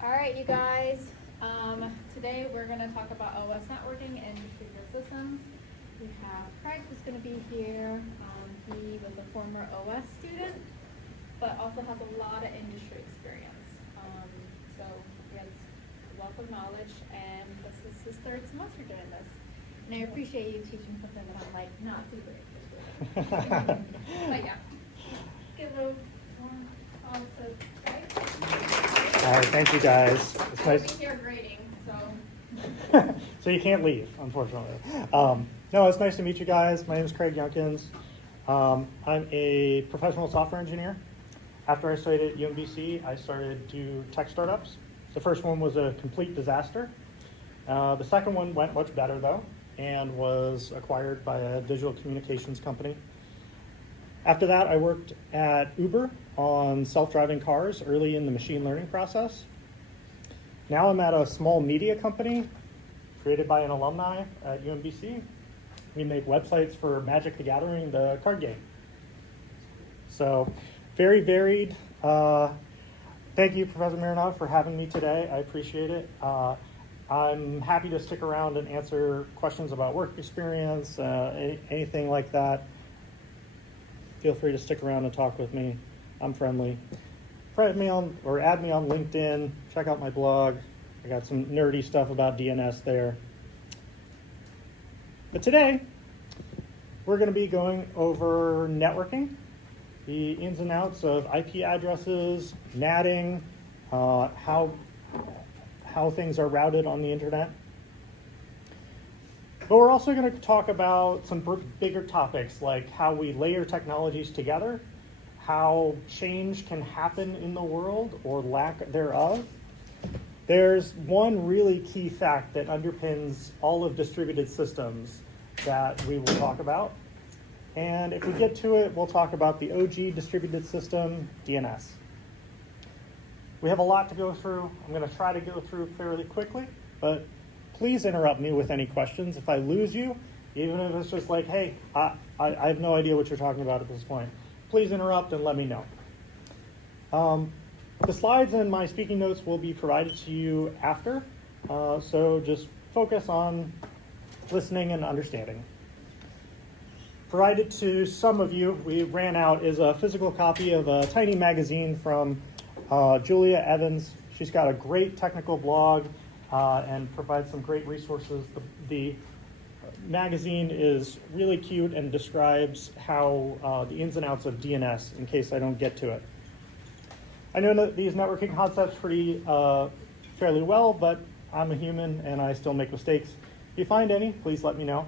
All right, you guys. Today we're going to talk about OS networking and distributed systems. We have Craig, who's going to be here. He was a former OS student, but also has a lot of industry experience. So he has a wealth of knowledge, and this is his third semester doing this. And I appreciate you teaching something that I'm like not super interested in. But yeah, give a warm applause to Craig. All right, thank you guys. It's I'll nice. be here grading, so. So you can't leave, unfortunately. No, it's nice to meet you guys. My name is Craig Yunkins. I'm a professional software engineer. After I studied at UMBC, I started to tech startups. The first one was a complete disaster. The second one went much better though, and was acquired by a digital communications company. After that, I worked at Uber on self-driving cars early in the machine learning process. Now I'm at a small media company created by an alumni at UMBC. We make websites for Magic the Gathering, the card game. So very varied. Thank you, Professor Mironov, for having me today. I appreciate it. I'm happy to stick around and answer questions about work experience, anything like that. Feel free to stick around and talk with me. I'm friendly. Friend me on or add me on LinkedIn. Check out my blog. I got some nerdy stuff about DNS there. But today, we're going to be going over networking, the ins and outs of IP addresses, NATing, how things are routed on the internet. But we're also going to talk about some bigger topics like how we layer technologies together, how change can happen in the world or lack thereof. There's one really key fact that underpins all of distributed systems that we will talk about. And if we get to it, we'll talk about the OG distributed system, DNS. We have a lot to go through. I'm going to try to go through fairly quickly, but please interrupt me with any questions. If I lose you, even if it's just like, hey, I have no idea what you're talking about at this point, please interrupt and let me know. The slides and my speaking notes will be provided to you after, so just focus on listening and understanding. Provided to some of you, we ran out, is a physical copy of a tiny magazine from Julia Evans. She's got a great technical blog and provides some great resources. The magazine is really cute and describes how the ins and outs of DNS in case I don't get to it. I know that these networking concepts pretty fairly well, but I'm a human and I still make mistakes. If you find any, please let me know.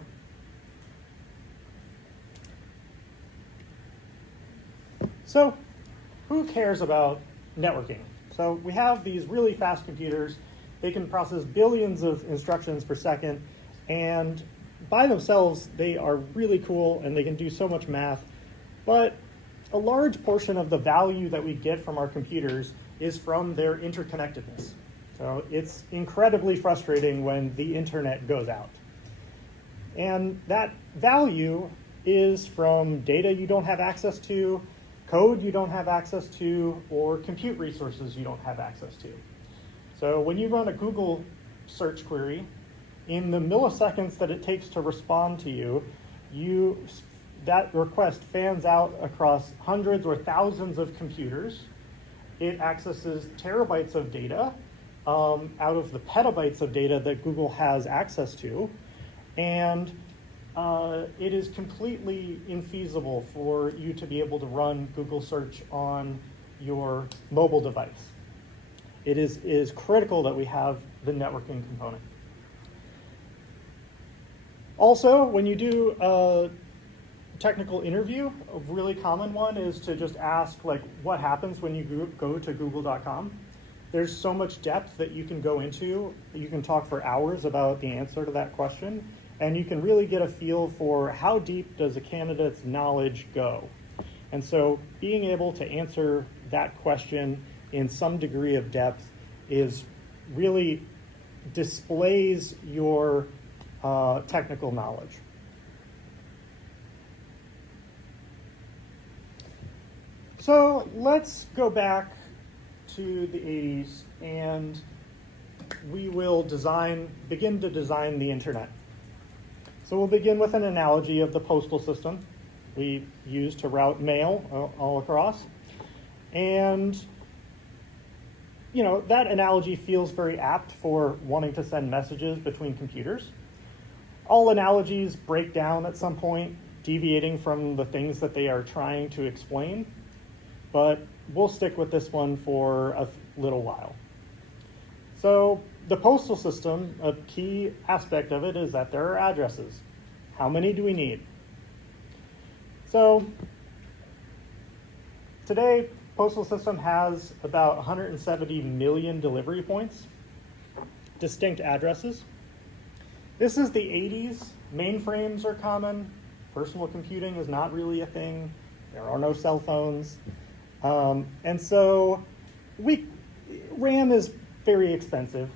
So, who cares about networking? So we have these really fast computers. They can process billions of instructions per second, and by themselves, they are really cool and they can do so much math. But a large portion of the value that we get from our computers is from their interconnectedness. So it's incredibly frustrating when the internet goes out. And that value is from data you don't have access to, code you don't have access to, or compute resources you don't have access to. So when you run a Google search query, in the milliseconds that it takes to respond to you, that request fans out across hundreds or thousands of computers. It accesses terabytes of data out of the petabytes of data that Google has access to, and it is completely infeasible for you to be able to run Google search on your mobile device. It is critical that we have the networking component. Also, when you do a technical interview, a really common one is to just ask, like, what happens when you go to google.com. There's so much depth that you can go into. You can talk for hours about the answer to that question, and you can really get a feel for how deep does a candidate's knowledge go. And so being able to answer that question in some degree of depth is really displays your technical knowledge. So let's go back to the 80s and we will begin to design the internet. So we'll begin with an analogy of the postal system we use to route mail all across. And that analogy feels very apt for wanting to send messages between computers. All analogies break down at some point, deviating from the things that they are trying to explain, but we'll stick with this one for a little while. So the postal system, a key aspect of it is that there are addresses. How many do we need? So today, postal system has about 170 million delivery points, distinct addresses. This is the 80s. Mainframes are common. Personal computing is not really a thing. There are no cell phones. And so RAM is very expensive.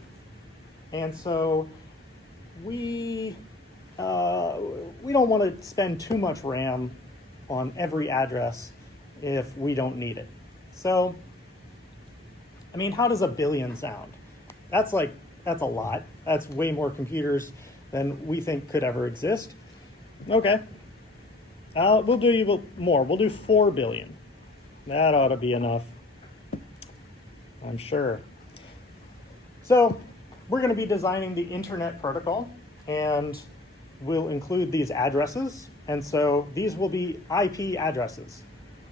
And so we don't want to spend too much RAM on every address if we don't need it. So, how does a billion sound? That's a lot. That's way more computers than we think could ever exist. Okay. We'll do more. We'll do 4 billion. That ought to be enough, I'm sure. So we're going to be designing the internet protocol, and we'll include these addresses. And so these will be IP addresses.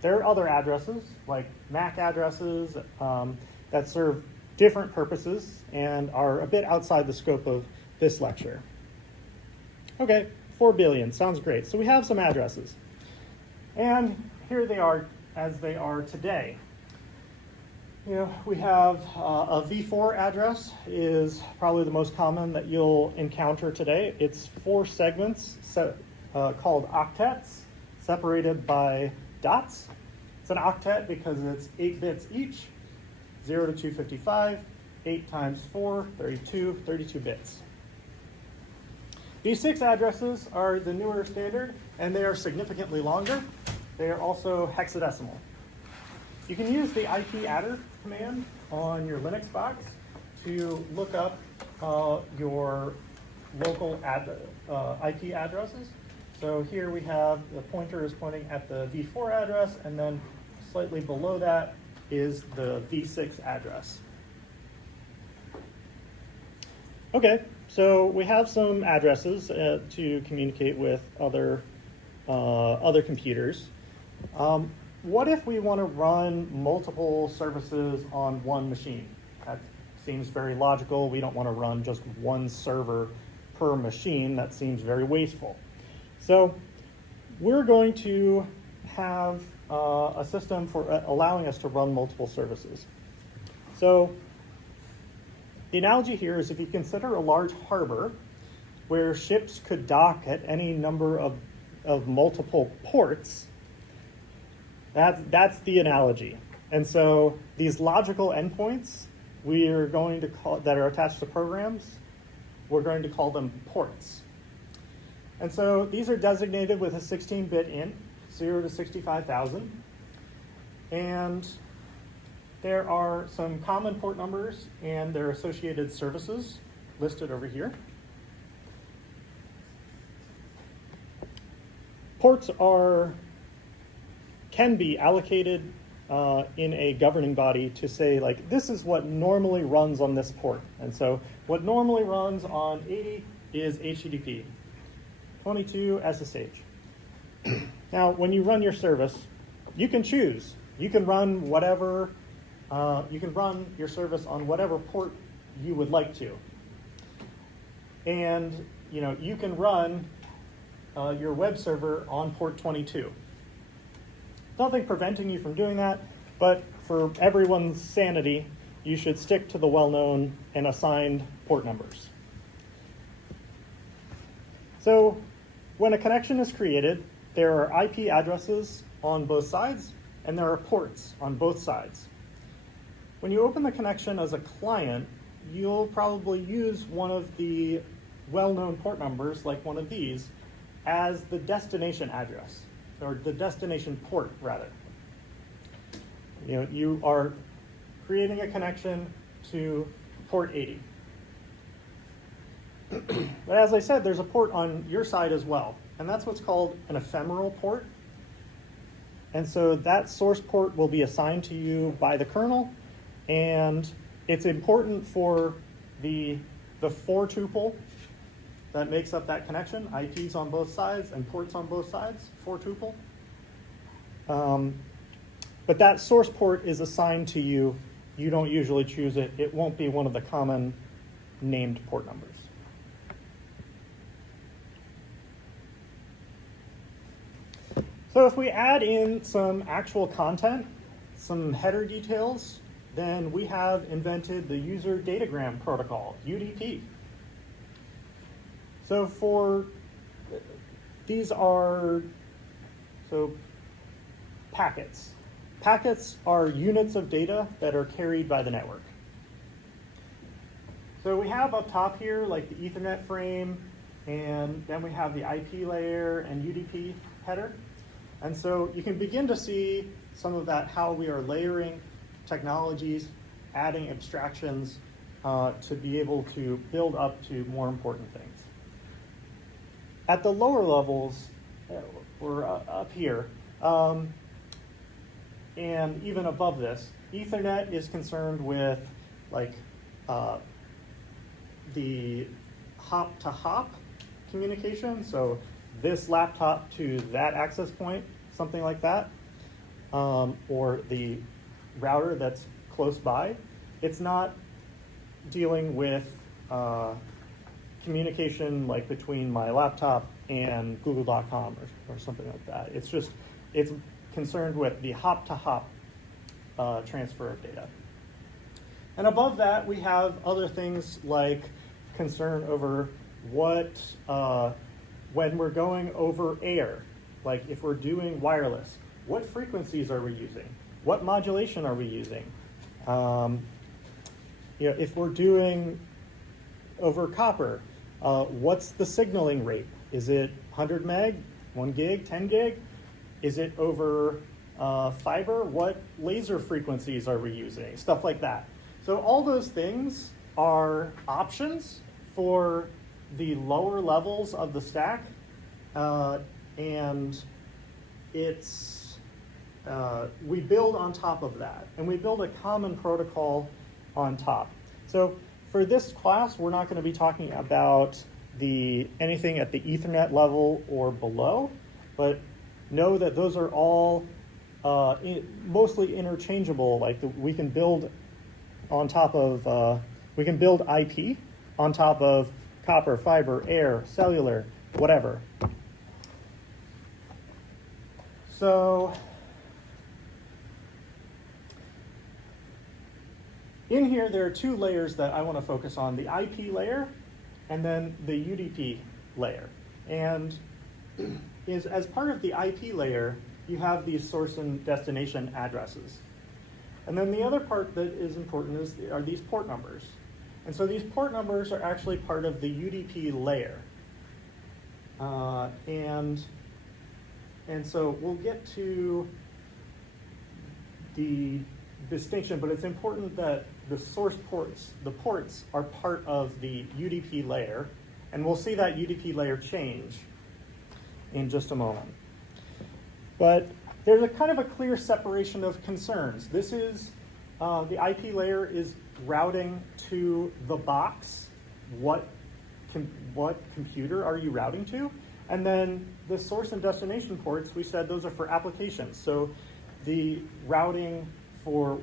There are other addresses, like MAC addresses, that serve different purposes and are a bit outside the scope of this lecture. Okay, 4 billion, sounds great. So we have some addresses. And here they are as they are today. We have a V4 address is probably the most common that you'll encounter today. It's 4 segments called octets, separated by dots. It's an octet because it's 8 bits each, 0 to 255, 8 times 4, 32 bits. These 6 addresses are the newer standard, and they are significantly longer. They are also hexadecimal. You can use the ipadder command on your Linux box to look up your local IP addresses. So here we have the pointer is pointing at the V4 address, and then slightly below that is the V6 address. Okay, so we have some addresses to communicate with other computers. What if we want to run multiple services on one machine? That seems very logical. We don't want to run just one server per machine. That seems very wasteful. So we're going to have a system for allowing us to run multiple services. So the analogy here is if you consider a large harbor where ships could dock at any number of multiple ports, that's the analogy. And so these logical endpoints we are going to call that are attached to programs, we're going to call them ports. And so these are designated with a 16-bit int, 0 to 65,000. And there are some common port numbers and their associated services listed over here. Ports can be allocated in a governing body to say, like, this is what normally runs on this port. And so what normally runs on 80 is HTTP, 22 SSH. Now, when you run your service, you can choose. You can run whatever, you can run your service on whatever port you would like to. And you can run your web server on port 22. Nothing preventing you from doing that, but for everyone's sanity, you should stick to the well-known and assigned port numbers. So when a connection is created, there are IP addresses on both sides, and there are ports on both sides. When you open the connection as a client, you'll probably use one of the well-known port numbers, like one of these, as the destination address, or the destination port, rather. You are creating a connection to port 80. But as I said, there's a port on your side as well, and that's what's called an ephemeral port. And so that source port will be assigned to you by the kernel, and it's important for the for tuple that makes up that connection, IPs on both sides and ports on both sides, for tuple. But that source port is assigned to you. You don't usually choose it. It won't be one of the common named port numbers. So if we add in some actual content, some header details, then we have invented the user datagram protocol, UDP. So these are packets. Packets are units of data that are carried by the network. So we have up top here like the Ethernet frame, and then we have the IP layer and UDP header. And so you can begin to see some of that, how we are layering technologies, adding abstractions to be able to build up to more important things. At the lower levels, we're up here, and even above this, Ethernet is concerned with like the hop-to-hop communication. So this laptop to that access point, something like that, or the router that's close by. It's not dealing with communication like between my laptop and Google.com or something like that. It's concerned with the hop-to-hop transfer of data. And above that, we have other things like concern over when we're going over air, like if we're doing wireless, what frequencies are we using? What modulation are we using? If we're doing over copper, what's the signaling rate? Is it 100 meg, 1 gig, 10 gig? Is it over fiber? What laser frequencies are we using? Stuff like that. So all those things are options for the lower levels of the stack, and we build on top of that, and we build a common protocol on top. So for this class, we're not going to be talking about anything at the Ethernet level or below, but know that those are all mostly interchangeable. Like we can build on top of, we can build IP on top of copper, fiber, air, cellular, whatever. So in here, there are two layers that I want to focus on, the IP layer and then the UDP layer. And as part of the IP layer, you have these source and destination addresses. And then the other part that is important are these port numbers. And so these port numbers are actually part of the UDP layer. And so we'll get to the distinction, but it's important that the source ports, the ports are part of the UDP layer, and we'll see that UDP layer change in just a moment. But there's a kind of a clear separation of concerns. This is, the IP layer is routing to the box. What computer are you routing to? And then the source and destination ports, we said those are for applications. So the routing for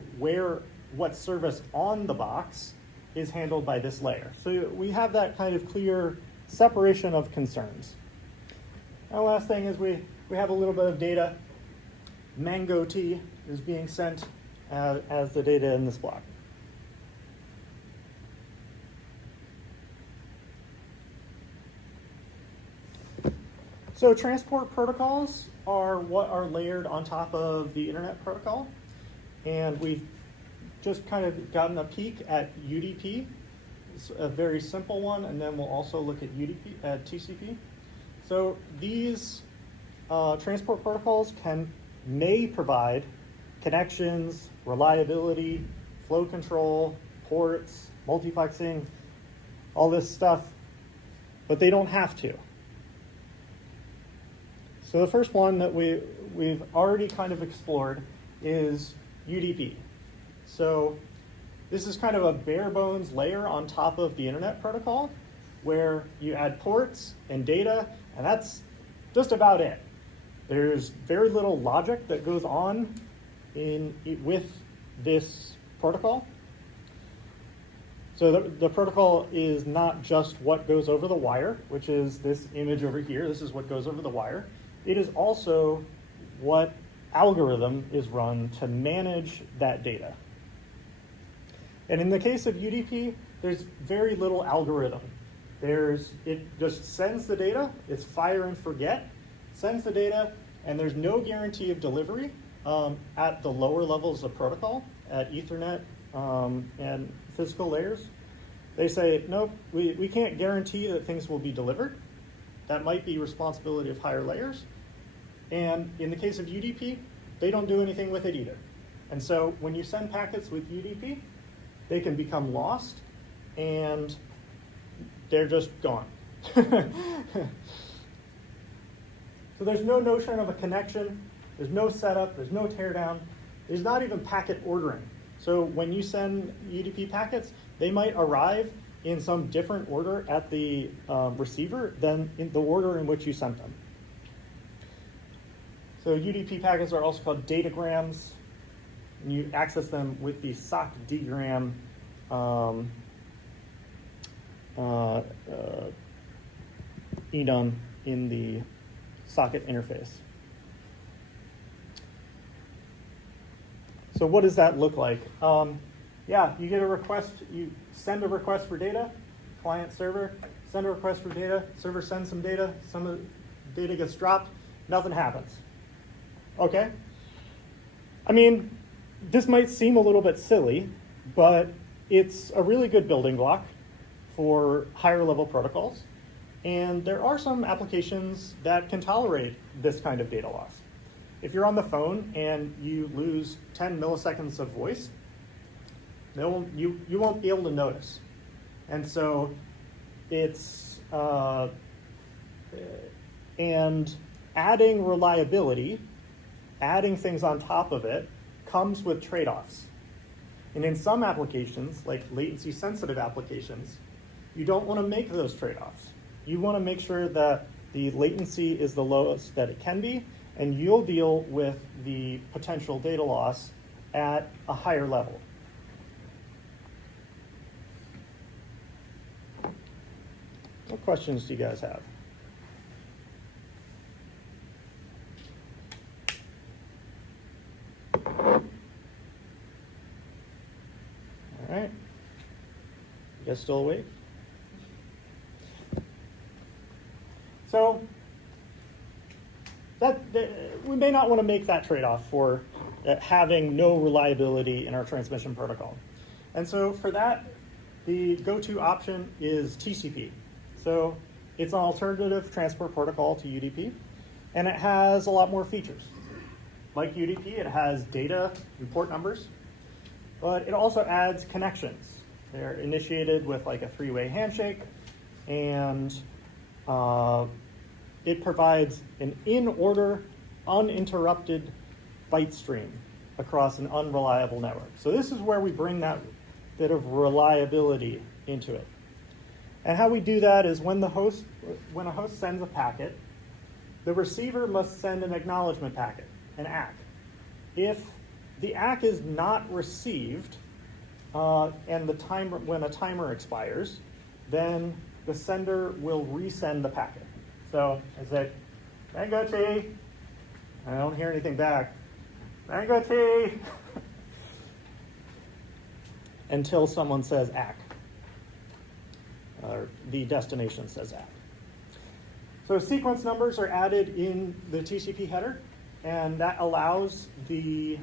what service on the box is handled by this layer. So we have that kind of clear separation of concerns. And the last thing is we have a little bit of data. Mango T is being sent as the data in this block. So transport protocols are what are layered on top of the internet protocol. And we've just kind of gotten a peek at UDP. It's a very simple one, and then we'll also look at TCP. So these transport protocols may provide connections, reliability flow control, ports, multiplexing, all this stuff, but they don't have to. So the first one that we've already kind of explored is UDP. So this is kind of a bare bones layer on top of the internet protocol where you add ports and data, and that's just about it. There's very little logic that goes on with this protocol. So the protocol is not just what goes over the wire, which is this image over here. This is what goes over the wire. It is also what algorithm is run to manage that data. And in the case of UDP, there's very little algorithm. It just sends the data, it's fire and forget, sends the data, and there's no guarantee of delivery at the lower levels of protocol, at Ethernet and physical layers. They say, nope, we can't guarantee that things will be delivered. That might be responsibility of higher layers. And in the case of UDP, they don't do anything with it either. And so when you send packets with UDP, they can become lost and they're just gone. So there's no notion of a connection, there's no setup, there's no teardown, there's not even packet ordering. So when you send UDP packets, they might arrive in some different order at the receiver than in the order in which you sent them. So UDP packets are also called datagrams, and you access them with the sock dgram enum in the socket interface. So what does that look like? Yeah, you get a request, you send a request for data, client server, send a request for data, server sends some data, some of the data gets dropped, nothing happens. Okay? I mean, this might seem a little bit silly, but it's a really good building block for higher level protocols. And there are some applications that can tolerate this kind of data loss. If you're on the phone and you lose 10 milliseconds of voice, you won't be able to notice. And so it's, and adding reliability, adding things on top of it, comes with trade-offs. And in some applications, like latency sensitive applications, you don't want to make those trade-offs. You want to make sure that the latency is the lowest that it can be, and you'll deal with the potential data loss at a higher level. What questions do you guys have? All right. You guys still awake? So we may not want to make that trade-off for having no reliability in our transmission protocol. And so for that, the go-to option is TCP. So it's an alternative transport protocol to UDP, and it has a lot more features. Like UDP, it has data and port numbers, but it also adds connections. They're initiated with like a three-way handshake, and it provides an in-order, uninterrupted byte stream across an unreliable network. So this is where we bring that bit of reliability into it. And how we do that is when a host sends a packet, the receiver must send an acknowledgement packet, an ACK. If the ACK is not received, and when a timer expires, then the sender will resend the packet. So I say, Mango tea. I don't hear anything back. Mango tea. Until someone says ACK. Or the destination says ACK. So sequence numbers are added in the TCP header, and that allows the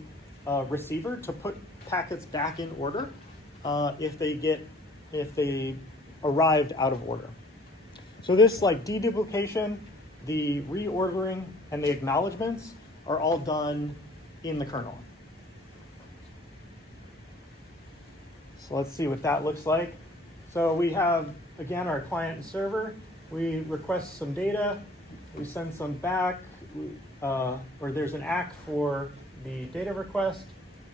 receiver to put packets back in order if they arrived out of order. So this like deduplication, the reordering, and the acknowledgements are all done in the kernel. So let's see what that looks like. So we have, again, our client and server. We request some data. We send some back, or there's an ACK for the data request.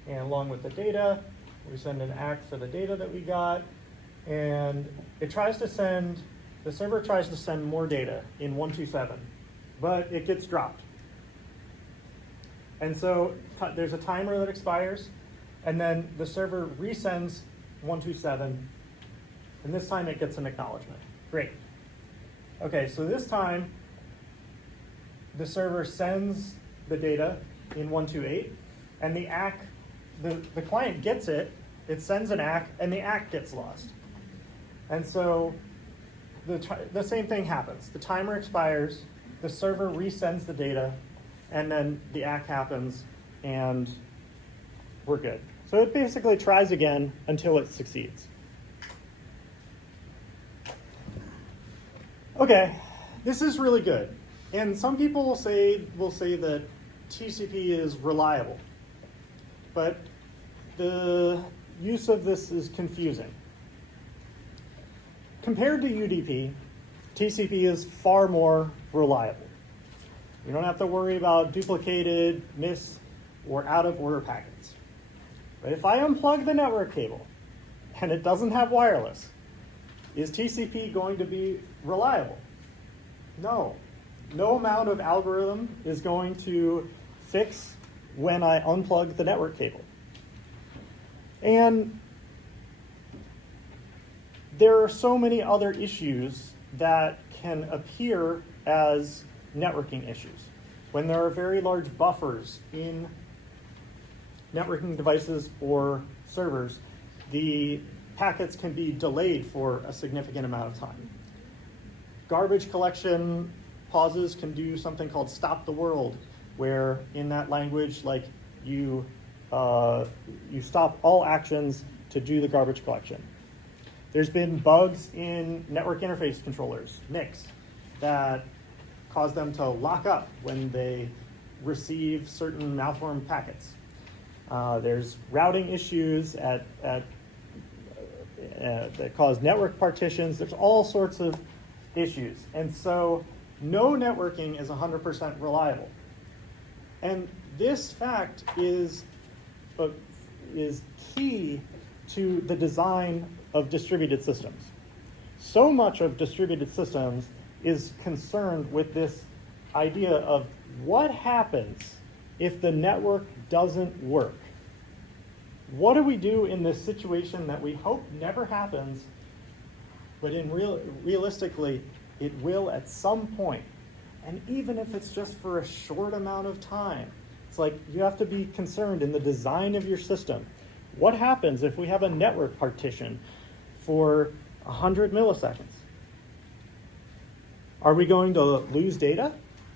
And along with the data, we send an ACK for the data that we got. And it tries to send, the server tries to send more data in 127, but it gets dropped. And so there's a timer that expires, and then the server resends 127, and this time it gets an acknowledgement. Great. Okay, so this time the server sends the data in 128, and the ACK, the client gets it, it sends an ACK, and the ACK gets lost. And so the same thing happens. The timer expires, the server resends the data, and then the ACK happens, and we're good. So it basically tries again until it succeeds. Okay, this is really good. And some people will say that TCP is reliable, but the use of this is confusing. Compared to UDP, TCP is far more reliable. You don't have to worry about duplicated, miss, or out of order packets. But if I unplug the network cable and it doesn't have wireless, is TCP going to be reliable? No. No amount of algorithm is going to fix when I unplug the network cable. And there are so many other issues that can appear as networking issues. When there are very large buffers in networking devices or servers, the packets can be delayed for a significant amount of time. Garbage collection pauses can do something called stop the world, where in that language, like you stop all actions to do the garbage collection. There's been bugs in network interface controllers, NICs, that cause them to lock up when they receive certain malformed packets. There's routing issues that cause network partitions. There's all sorts of issues. And so no networking is 100% reliable. And this fact is key to the design of distributed systems. So much of distributed systems is concerned with this idea of what happens if the network doesn't work. What do we do in this situation that we hope never happens, but realistically, it will at some point. And even if it's just for a short amount of time, it's like you have to be concerned in the design of your system. What happens if we have a network partition for 100 milliseconds? Are we going to lose data?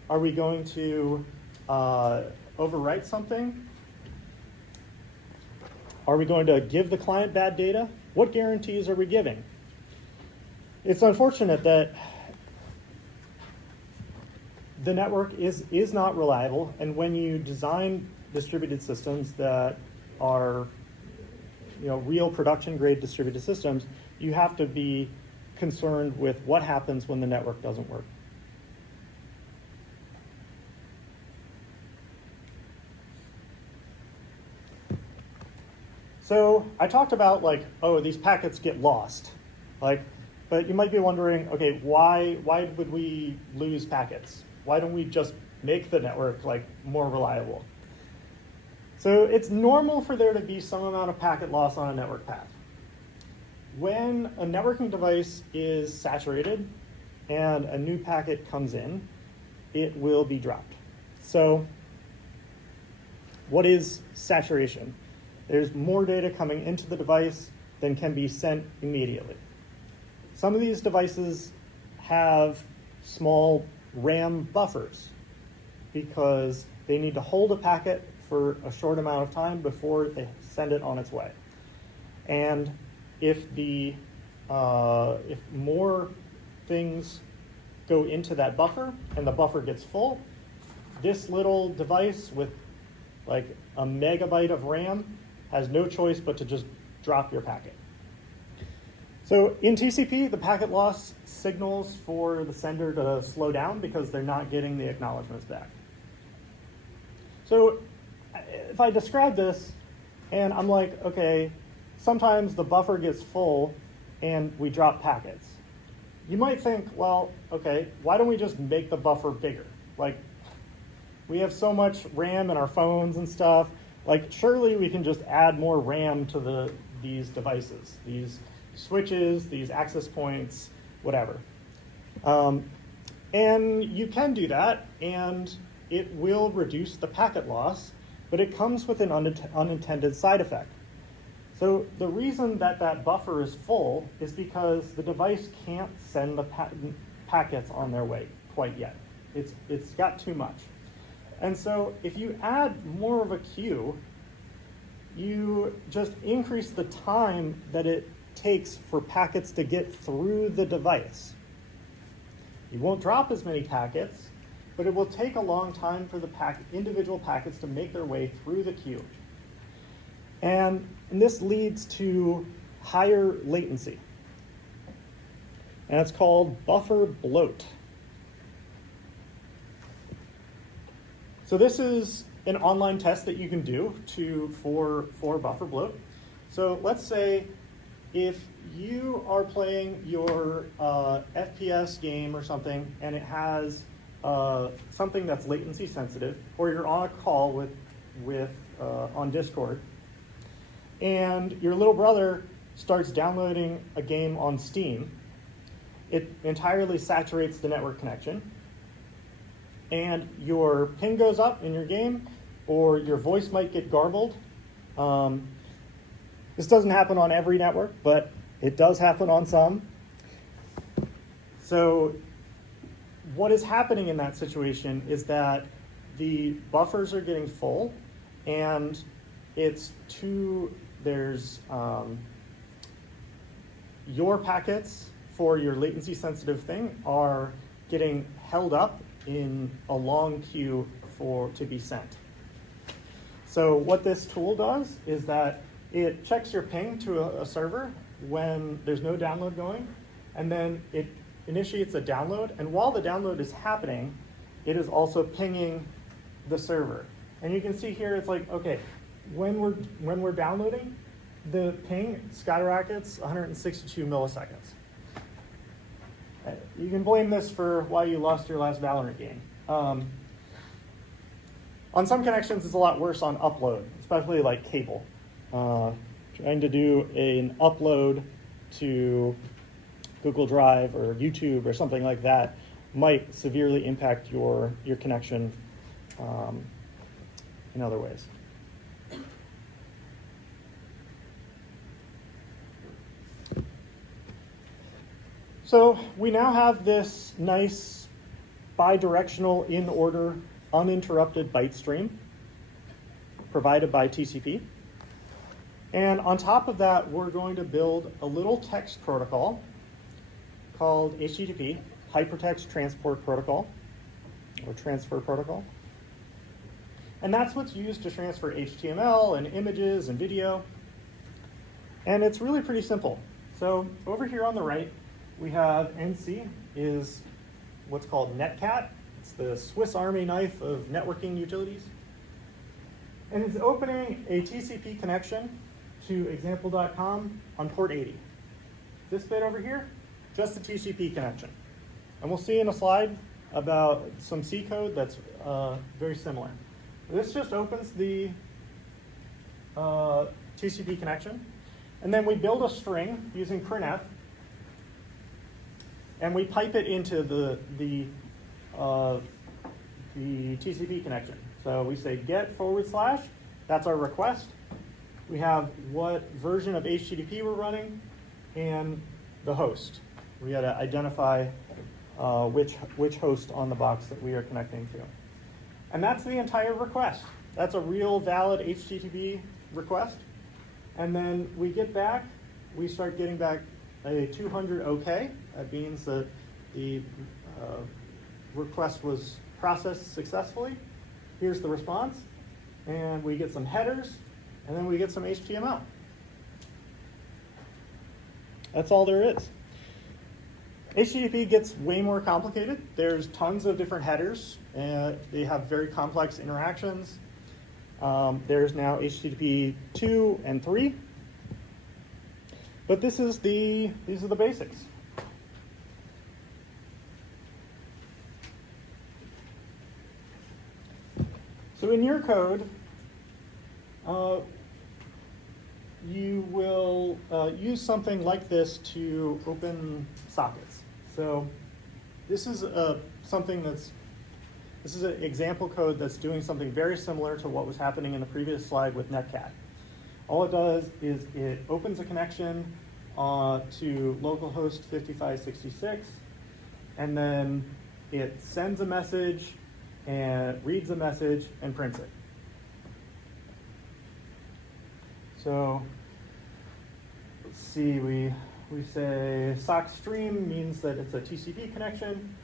Are we going to overwrite something? Are we going to give the client bad data? What guarantees are we giving? It's unfortunate that the network is not reliable, and when you design distributed systems that are real production grade distributed systems, you have to be concerned with what happens when the network doesn't work. So I talked about these packets get lost, but you might be wondering, okay, why would we lose packets? Why don't we just make the network more reliable? So it's normal for there to be some amount of packet loss on a network path. When a networking device is saturated and a new packet comes in, it will be dropped. So what is saturation? There's more data coming into the device than can be sent immediately. Some of these devices have small RAM buffers because they need to hold a packet for a short amount of time before they send it on its way. And if more things go into that buffer and the buffer gets full, this little device with a megabyte of RAM has no choice but to just drop your packet. So in TCP, the packet loss signals for the sender to slow down because they're not getting the acknowledgments back. So if I describe this and I'm like, okay, sometimes the buffer gets full and we drop packets. You might think, well, okay, why don't we just make the buffer bigger? Like, we have so much RAM in our phones and stuff. Like, surely we can just add more RAM to these devices, these switches, these access points, whatever. And you can do that, and it will reduce the packet loss, but it comes with an unintended side effect. So the reason that that buffer is full is because the device can't send the packets on their way quite yet. It's got too much. And so if you add more of a queue, you just increase the time that it takes for packets to get through the device. You won't drop as many packets, but it will take a long time for the individual packets to make their way through the queue. And this leads to higher latency. And it's called buffer bloat. So this is an online test that you can do for buffer bloat. So let's say if you are playing your FPS game or something and it has something that's latency sensitive, or you're on a call with on Discord, and your little brother starts downloading a game on Steam, it entirely saturates the network connection, and your ping goes up in your game, or your voice might get garbled. This doesn't happen on every network, but it does happen on some. So what is happening in that situation is that the buffers are getting full, and there's your packets for your latency sensitive thing are getting held up in a long queue to be sent. So what this tool does is that it checks your ping to a server when there's no download going, and then it initiates a download, and while the download is happening, it is also pinging the server. And you can see here it's like, okay, when we're downloading, the ping skyrockets 162 milliseconds. You can blame this for why you lost your last Valorant game. On some connections, it's a lot worse on upload, especially like cable. Trying to do an upload to Google Drive or YouTube or something like that might severely impact your connection in other ways. So we now have this nice bi-directional, in-order, uninterrupted byte stream provided by TCP. And on top of that, we're going to build a little text protocol called HTTP, Hypertext Transport Protocol, or Transfer Protocol. And that's what's used to transfer HTML and images and video. And it's really pretty simple. So over here on the right, we have NC is what's called Netcat. It's the Swiss Army knife of networking utilities. And it's opening a TCP connection to example.com on port 80. This bit over here, just a TCP connection. And we'll see in a slide about some C code that's very similar. This just opens the TCP connection. And then we build a string using printf. And we pipe it into the TCP connection. So we say get /, that's our request. We have what version of HTTP we're running and the host. We got to identify which host on the box that we are connecting to. And that's the entire request. That's a real valid HTTP request. And then we get back, we start getting back a 200 OK. That means that the request was processed successfully. Here's the response. And we get some headers, and then we get some HTML. That's all there is. HTTP gets way more complicated. There's tons of different headers, and they have very complex interactions. There's now HTTP 2 and 3. But these are the basics. So in your code, you will use something like this to open sockets. So this is this is an example code that's doing something very similar to what was happening in the previous slide with Netcat. All it does is it opens a connection to localhost 5566, and then it sends a message and reads the message and prints it. So let's see, we say sock stream means that it's a TCP connection.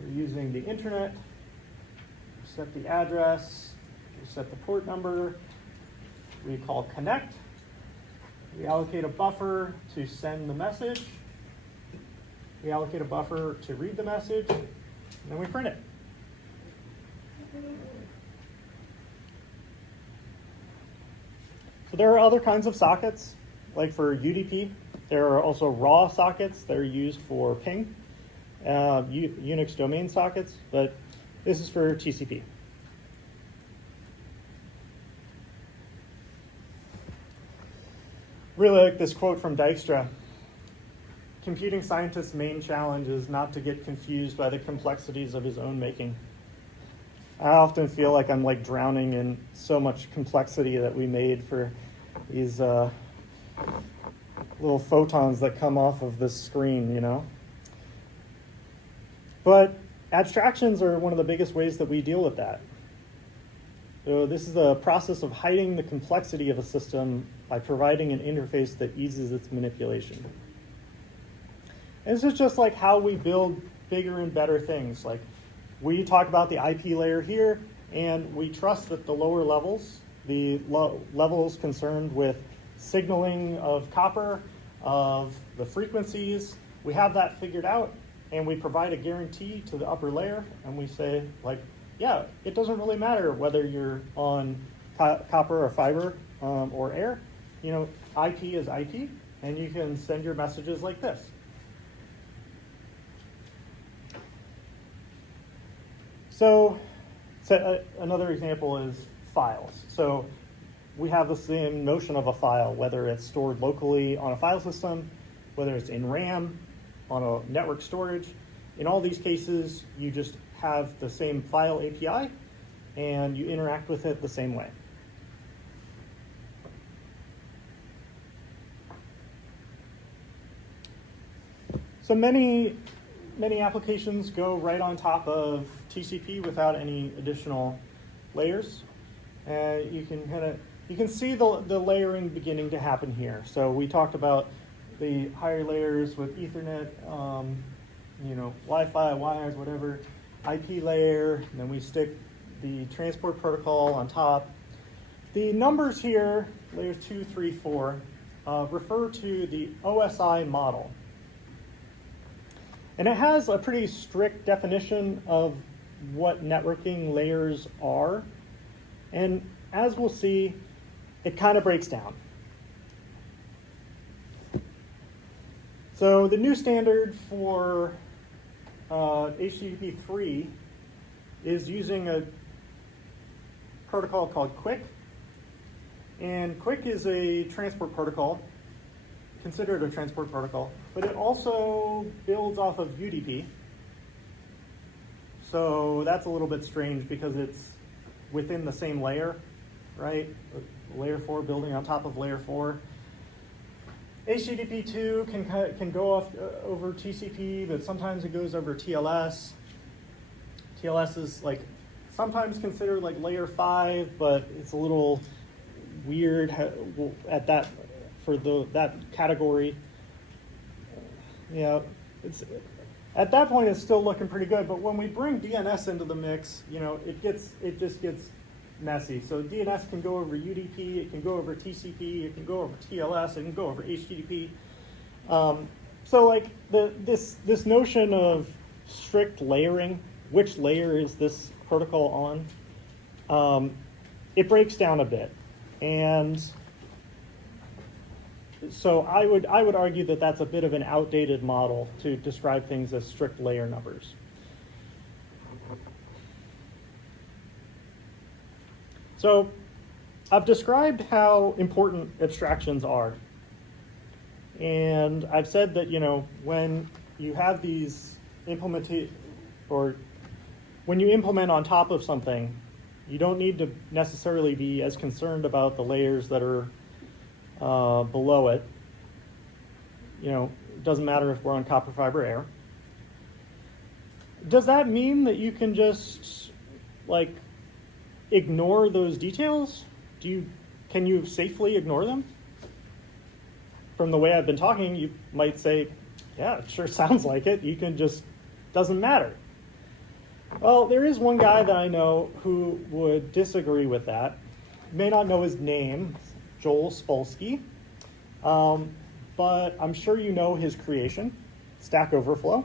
We're using the internet. We set the address. We set the port number. We call connect. We allocate a buffer to send the message. We allocate a buffer to read the message, and then we print it. So there are other kinds of sockets, like for UDP. There are also raw sockets that are used for ping, Unix domain sockets, but this is for TCP. Really like this quote from Dijkstra. Computing scientists' main challenge is not to get confused by the complexities of his own making. I often feel like I'm like drowning in so much complexity that we made for these little photons that come off of this screen, you know? But abstractions are one of the biggest ways that we deal with that. So this is the process of hiding the complexity of a system by providing an interface that eases its manipulation. And this is just like how we build bigger and better things. Like we talk about the IP layer here, and we trust that the lower levels, the levels concerned with signaling of copper, of the frequencies, we have that figured out, and we provide a guarantee to the upper layer, and we say, like, yeah, it doesn't really matter whether you're on copper or fiber or air. You know, IP is IP, and you can send your messages like this. So another example is files. So we have the same notion of a file, whether it's stored locally on a file system, whether it's in RAM, on a network storage. In all these cases, you just have the same file API, and you interact with it the same way. So many applications go right on top of TCP without any additional layers. You can see the layering beginning to happen here. So we talked about the higher layers with Ethernet, Wi-Fi, wires, whatever, IP layer, and then we stick the transport protocol on top. The numbers here, layers 2, 3, 4, refer to the OSI model. And it has a pretty strict definition of what networking layers are. And as we'll see, it kind of breaks down. So the new standard for HTTP 3 is using a protocol called QUIC. And QUIC is a transport protocol, considered a transport protocol, but it also builds off of UDP. So that's a little bit strange because it's within the same layer, right? Layer 4 building on top of layer 4. HTTP 2 can go off over TCP, but sometimes it goes over TLS. TLS is like sometimes considered like layer 5, but it's a little weird at that for that category. Yeah, it's at that point it's still looking pretty good, but when we bring DNS into the mix, it just gets messy. So DNS can go over UDP, it can go over TCP, it can go over TLS, it can go over HTTP. So like this notion of strict layering, which layer is this protocol on? It breaks down a bit, and so I would argue that that's a bit of an outdated model to describe things as strict layer numbers. So I've described how important abstractions are. And I've said that, when you have these when you implement on top of something, you don't need to necessarily be as concerned about the layers that are below it. It doesn't matter if we're on copper fiber air. Does that mean that you can just ignore those details? Can you safely ignore them? From the way I've been talking, you might say, yeah, it sure sounds like it. You can just, doesn't matter. Well, there is one guy that I know who would disagree with that. You may not know his name, Joel Spolsky, but I'm sure you know his creation, Stack Overflow.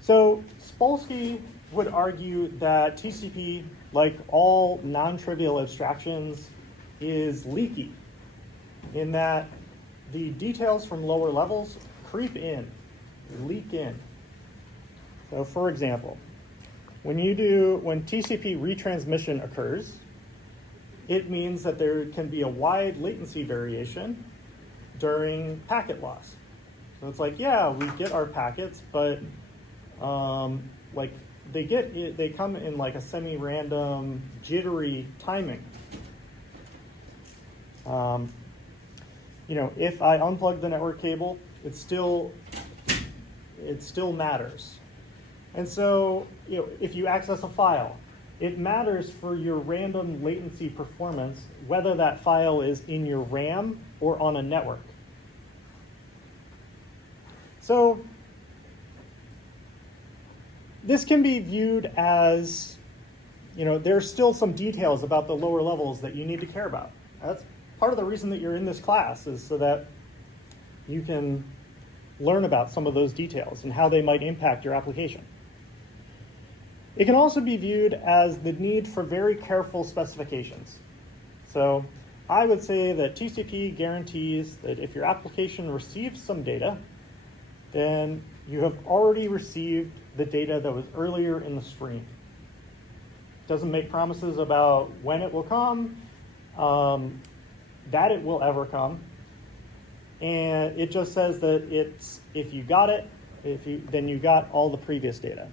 So Spolsky would argue that TCP, like all non-trivial abstractions, is leaky, in that the details from lower levels creep in, leak in. So for example, when TCP retransmission occurs, it means that there can be a wide latency variation during packet loss. So it's we get our packets, but they come in a semi-random, jittery timing. If I unplug the network cable, it still matters. And so, if you access a file, it matters for your random latency performance whether that file is in your RAM or on a network. So this can be viewed as, there's still some details about the lower levels that you need to care about. That's part of the reason that you're in this class, is so that you can learn about some of those details and how they might impact your application. It can also be viewed as the need for very careful specifications. So I would say that TCP guarantees that if your application receives some data, then you have already received the data that was earlier in the stream. It doesn't make promises about when it will come, that it will ever come. And it just says that if you got it, then you got all the previous data.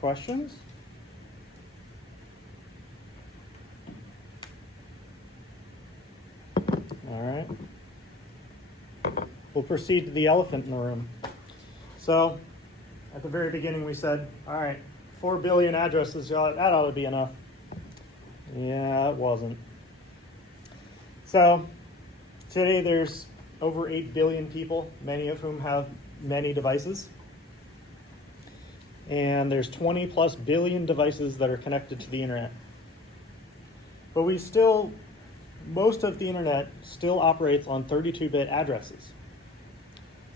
Questions? All right. We'll proceed to the elephant in the room. So, at the very beginning we said, all right, 4 billion addresses, that ought to be enough. Yeah, it wasn't. So, today there's over 8 billion people, many of whom have many devices. And there's 20 plus billion devices that are connected to the internet. But most of the internet still operates on 32-bit addresses.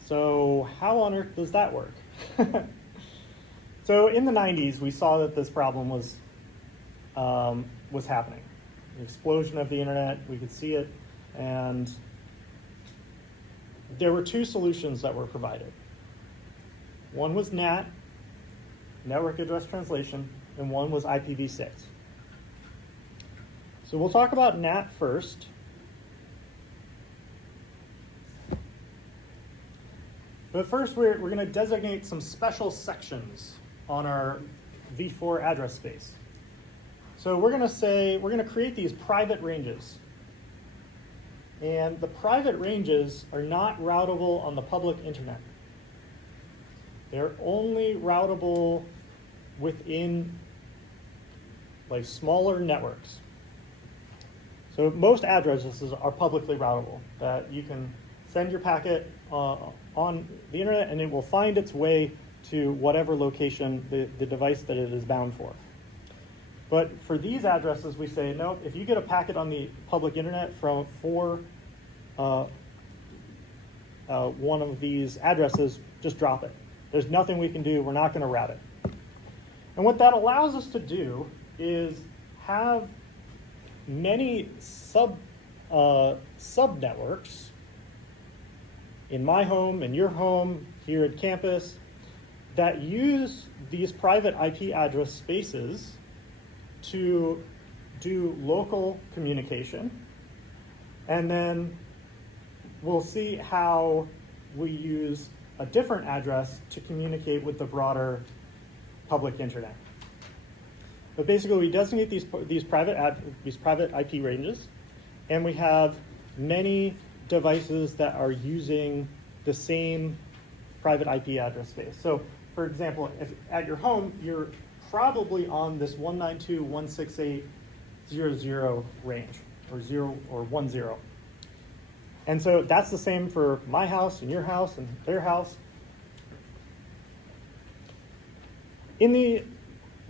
So how on earth does that work? So in the 90s, we saw that this problem was happening. The explosion of the internet, we could see it, and there were two solutions that were provided. One was NAT, Network Address Translation, and one was IPv6. So we'll talk about NAT first. But first, we're going to designate some special sections on our v4 address space. So we're going to create these private ranges. And the private ranges are not routable on the public internet. They're only routable within smaller networks. So most addresses are publicly routable, that you can send your packet on the internet and it will find its way to whatever location the device that it is bound for. But for these addresses, we say, nope, if you get a packet on the public internet for one of these addresses, just drop it. There's nothing we can do. We're not going to route it. And what that allows us to do is have many sub-networks in my home, in your home, here at campus, that use these private IP address spaces to do local communication. And then we'll see how we use a different address to communicate with the broader public internet. But basically, we designate these private IP ranges, and we have many devices that are using the same private IP address space. So, for example, if at your home, you're probably on this 192.168.0.0 range, or 0 or 10. And so that's the same for my house and your house and their house. In the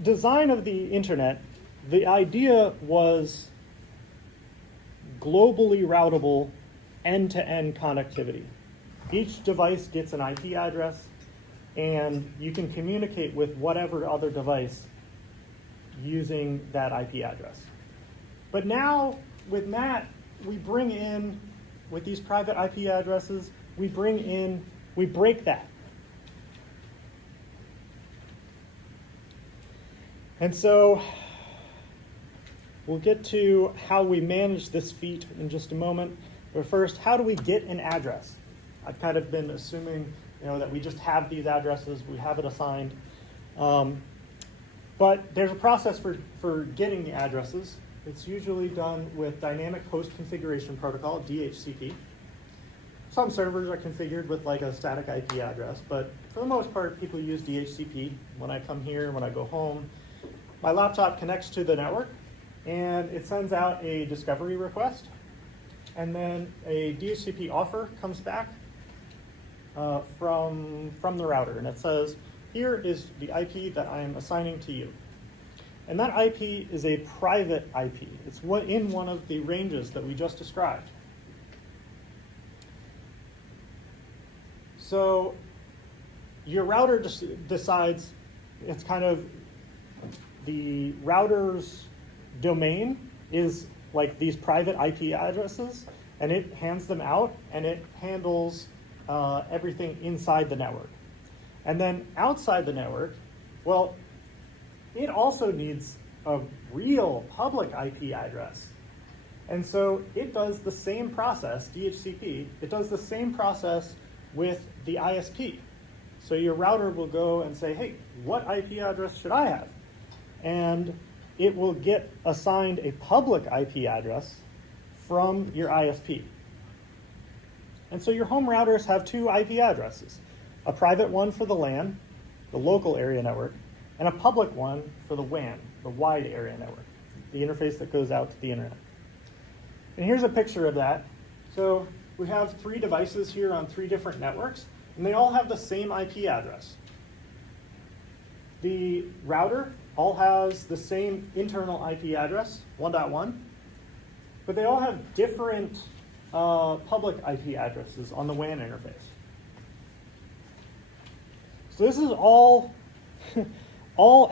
design of the internet, the idea was globally routable end-to-end connectivity. Each device gets an IP address, and you can communicate with whatever other device using that IP address. But now, with NAT, we bring in, with these private IP addresses, we break that. And so we'll get to how we manage this feat in just a moment. But first, how do we get an address? I've kind of been assuming, that we just have these addresses, we have it assigned. But there's a process for getting the addresses. It's usually done with Dynamic Host Configuration Protocol, DHCP. Some servers are configured with like a static IP address, but for the most part, people use DHCP. When I come here, when I go home, my laptop connects to the network, and it sends out a discovery request, and then a DHCP offer comes back from the router, and it says, here is the IP that I am assigning to you. And that IP is a private IP. It's in one of the ranges that we just described. So your router decides, it's kind of, the router's domain is like these private IP addresses, and it hands them out, and it handles everything inside the network. And then outside the network, well, it also needs a real public IP address. And so it does the same process, DHCP, it does the same process with the ISP. So your router will go and say, hey, what IP address should I have? And it will get assigned a public IP address from your ISP. And so your home routers have two IP addresses, a private one for the LAN, the local area network, and a public one for the WAN, the wide area network, the interface that goes out to the internet. And here's a picture of that. So we have 3 devices here on 3 different networks, and they all have the same IP address. The router all has the same internal IP address, 1.1, but they all have different public IP addresses on the WAN interface. So this is all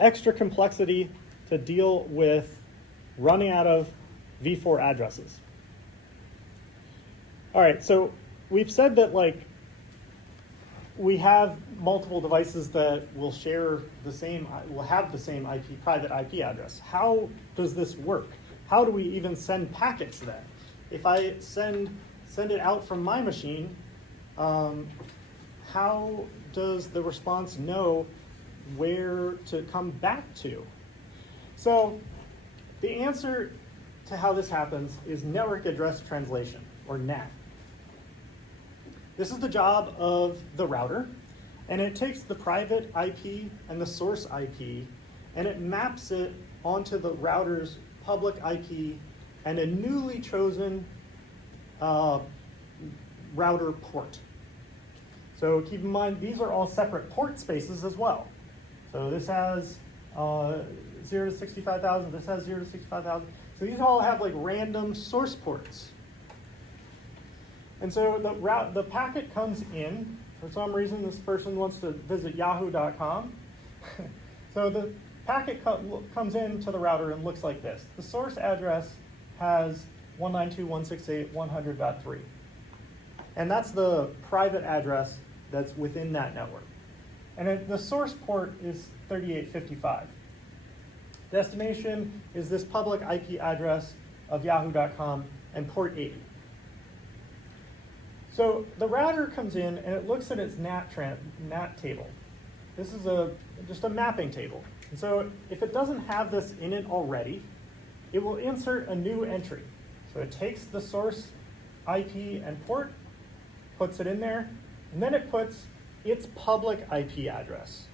extra complexity to deal with running out of v4 addresses. All right, so we've said that we have multiple devices that will have the same private IP address. How does this work? How do we even send packets then? If I send it out from my machine, how does the response know where to come back to? So the answer to how this happens is network address translation, or NAT. This is the job of the router, and it takes the private IP and the source IP, and it maps it onto the router's public IP and a newly chosen router port. So keep in mind, these are all separate port spaces as well. So this has 0 to 65,000. This has 0 to 65,000. So these all have like random source ports. And so the packet comes in. For some reason, this person wants to visit yahoo.com. So the packet comes into the router and looks like this. The source address has 192.168.100.3. And that's the private address that's within that network. And the source port is 3855. Destination is this public IP address of yahoo.com and port 80. So the router comes in and it looks at its NAT table. This is just a mapping table. And so if it doesn't have this in it already, it will insert a new entry. So it takes the source IP and port, puts it in there, and then it puts its public IP address,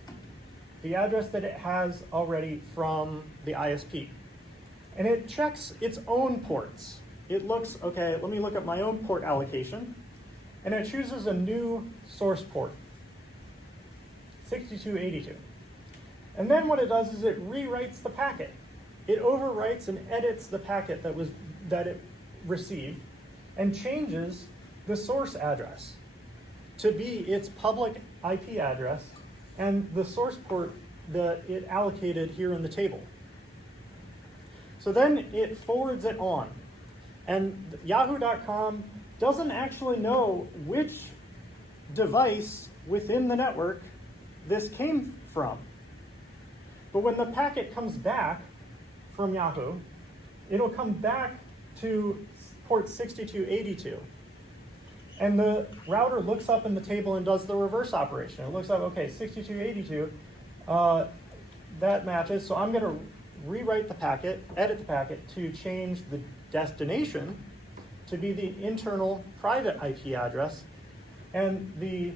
the address that it has already from the ISP. And it checks its own ports. It looks, okay, let me look at my own port allocation, and it chooses a new source port, 6282. And then what it does is it rewrites the packet. It overwrites and edits the packet that it received and changes the source address to be its public IP address and the source port that it allocated here in the table. So then it forwards it on. And yahoo.com doesn't actually know which device within the network this came from. But when the packet comes back from Yahoo, it'll come back to port 6282. And the router looks up in the table and does the reverse operation. It looks up, okay, 6282, that matches. So I'm going to rewrite the packet, edit the packet to change the destination to be the internal private IP address and the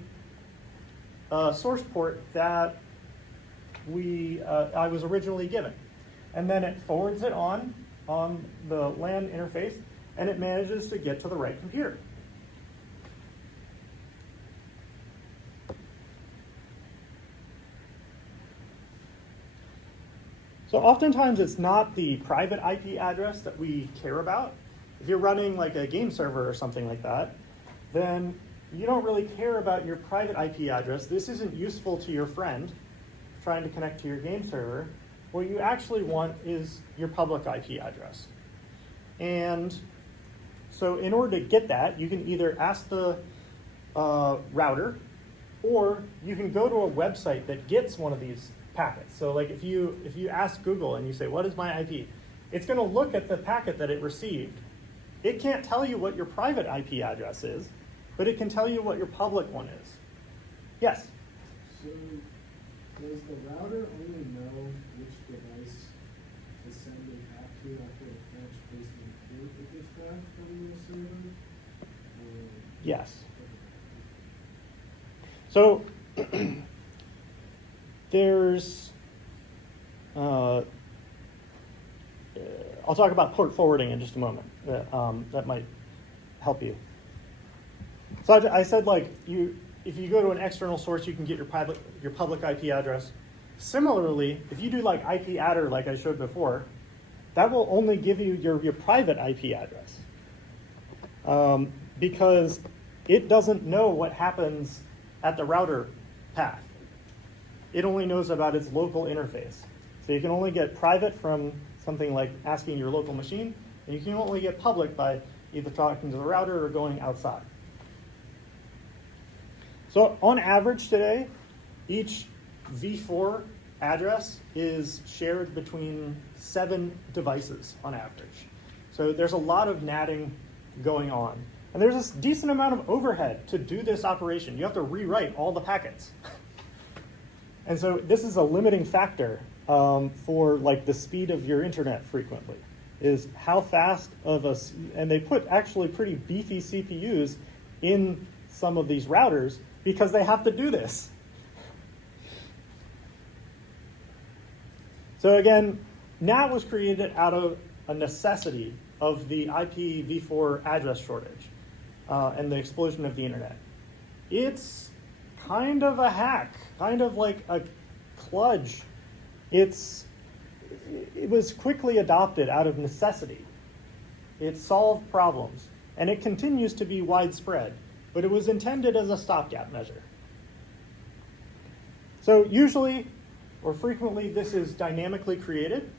source port that I was originally given. And then it forwards it on the LAN interface, and it manages to get to the right computer. So oftentimes it's not the private IP address that we care about. If you're running like a game server or something like that, then you don't really care about your private IP address. This isn't useful to your friend trying to connect to your game server. What you actually want is your public IP address. And so in order to get that, you can either ask the router, or you can go to a website that gets one of these packets. So like if you ask Google and you say, what is my IP? It's going to look at the packet that it received. It can't tell you what your private IP address is, but it can tell you what your public one is. Yes? So does the router only know which device to send it back to after it fetch based on the port it gets back from the server? Yes. So there's, I'll talk about port forwarding in just a moment. That might help you. So I said, like, if you go to an external source, you can get your public IP address. Similarly, if you do like IP adder, like I showed before, that will only give you your private IP address, because it doesn't know what happens at the router path. It only knows about its local interface. So you can only get private from something like asking your local machine, and you can only get public by either talking to the router or going outside. So on average today, each v4 address is shared between 7 devices on average. So there's a lot of NATing going on. And there's a decent amount of overhead to do this operation. You have to rewrite all the packets. And so this is a limiting factor for like the speed of your internet frequently, is how fast of a, and they put actually pretty beefy CPUs in some of these routers because they have to do this. So again, NAT was created out of a necessity of the IPv4 address shortage and the explosion of the internet. It's kind of a hack, kind of like a kludge. It's it was quickly adopted out of necessity. It solved problems, and it continues to be widespread, but it was intended as a stopgap measure. So usually, or frequently, this is dynamically created.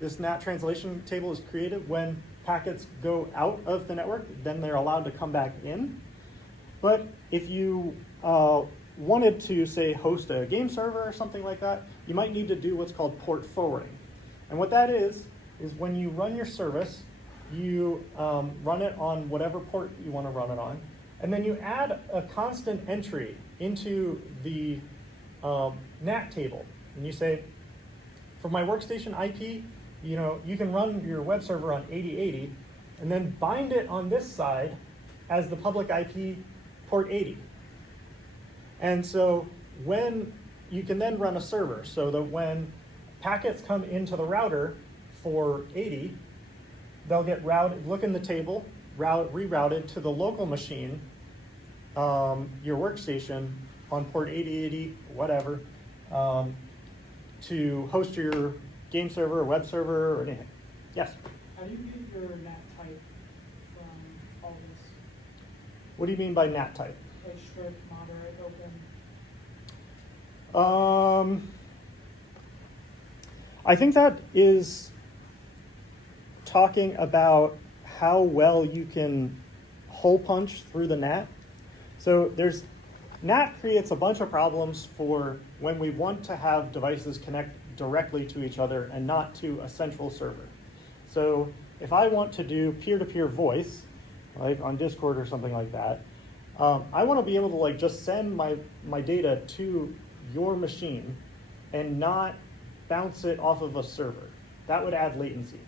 This NAT translation table is created when packets go out of the network, then they're allowed to come back in. But if you wanted to, say, host a game server or something like that, you might need to do what's called port forwarding. And what that is when you run your service, you run it on whatever port you want to run it on, and then you add a constant entry into the NAT table. And you say, for my workstation IP, you can run your web server on 8080, and then bind it on this side as the public IP port 80. And so when you can then run a server, so that when packets come into the router for 80, they'll get routed, look in the table, rerouted to the local machine, your workstation on port 8080, whatever, to host your game server or web server or anything. Yes? How do you get your NAT type from all this? What do you mean by NAT type? Like strict, moderate, open? I think that is talking about how well you can hole punch through the NAT. So NAT creates a bunch of problems for when we want to have devices connect directly to each other and not to a central server. So if I want to do peer-to-peer voice, like on Discord or something like that, I want to be able to just send my data to your machine and not bounce it off of a server. That would add latency.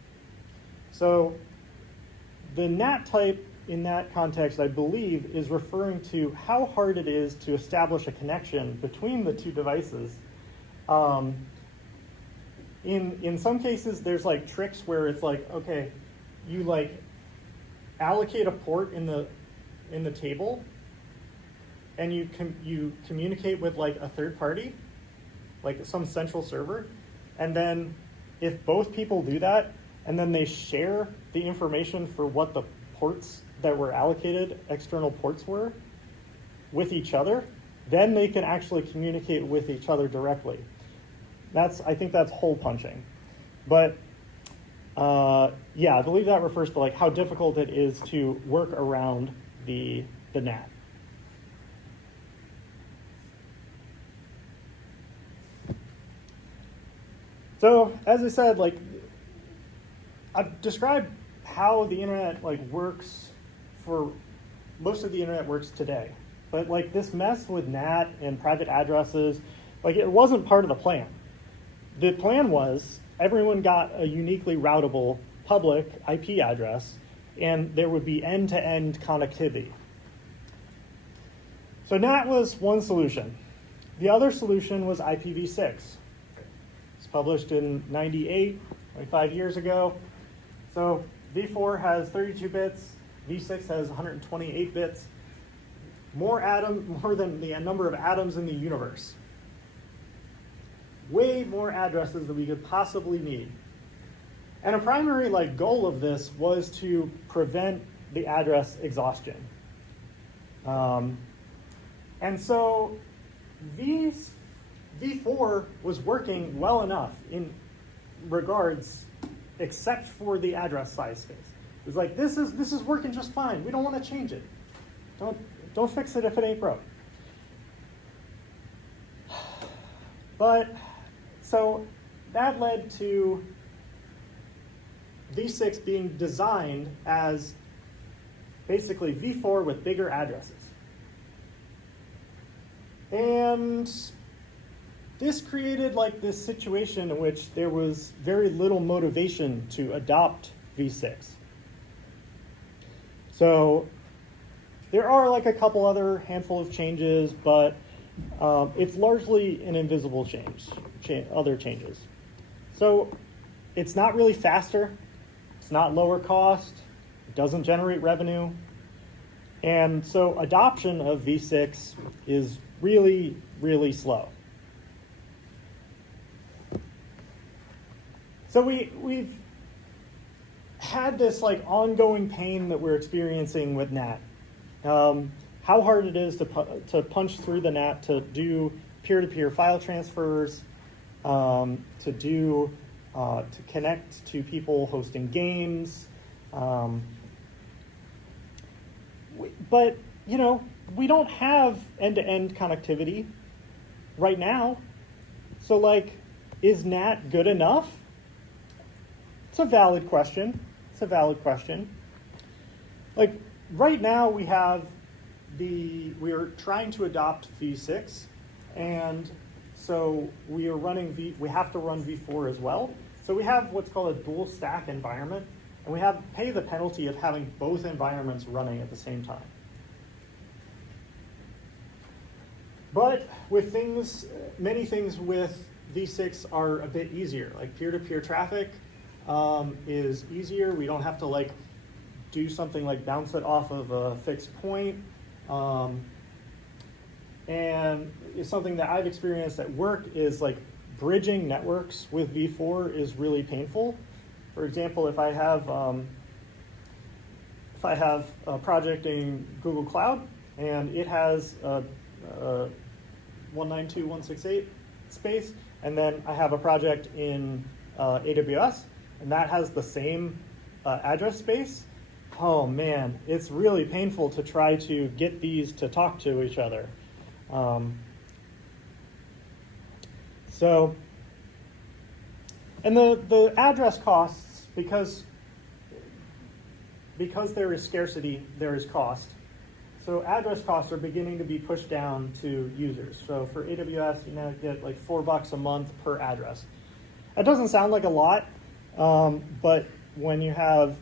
So the NAT type in that context, I believe, is referring to how hard it is to establish a connection between the two devices. In some cases, there's tricks where it's okay, you allocate a port in the table, and you communicate with a third party, some central server, and then if both people do that, and then they share the information for what the ports that were allocated, external ports were, with each other, then they can actually communicate with each other directly. I think that's hole punching. But yeah, I believe that refers to how difficult it is to work around the NAT. So as I said, I've described how the internet works for most of the internet works today. But this mess with NAT and private addresses, it wasn't part of the plan. The plan was everyone got a uniquely routable public IP address, and there would be end-to-end connectivity. So NAT was one solution. The other solution was IPv6. It's published in '98, 25 years ago. So v4 has 32 bits, v6 has 128 bits, more than the number of atoms in the universe. Way more addresses than we could possibly need. And a primary goal of this was to prevent the address exhaustion. And so v4 was working well enough in regards, except for the address size space. It was this is working just fine. We don't want to change it. Don't fix it if it ain't broke. But so that led to v6 being designed as basically v4 with bigger addresses. And this created this situation in which there was very little motivation to adopt v6. So there are a couple other handful of changes, but it's largely an invisible other changes. So it's not really faster, it's not lower cost, it doesn't generate revenue, and so adoption of v6 is really, really slow. So we've had this like ongoing pain that we're experiencing with NAT. How hard it is to punch through the NAT to do peer-to-peer file transfers, to connect to people hosting games. But you know, we don't have end-to-end connectivity right now. So like, is NAT good enough? It's a valid question. It's a valid question. Like right now we are trying to adopt v6, and so we have to run v4 as well. So we have what's called a dual stack environment, and we pay the penalty of having both environments running at the same time. But with many things with v6 are a bit easier. Like peer-to-peer traffic is easier. We don't have to like do something like bounce it off of a fixed point. And it's something that I've experienced at work is like bridging networks with v4 is really painful. For example, if I have a project in Google Cloud and it has a 192.168 space, and then I have a project in AWS, and that has the same address space, oh man, it's really painful to try to get these to talk to each other. And the address costs, because there is scarcity, there is cost. So address costs are beginning to be pushed down to users. So for AWS, you now get like $4 a month per address. That doesn't sound like a lot, but when you have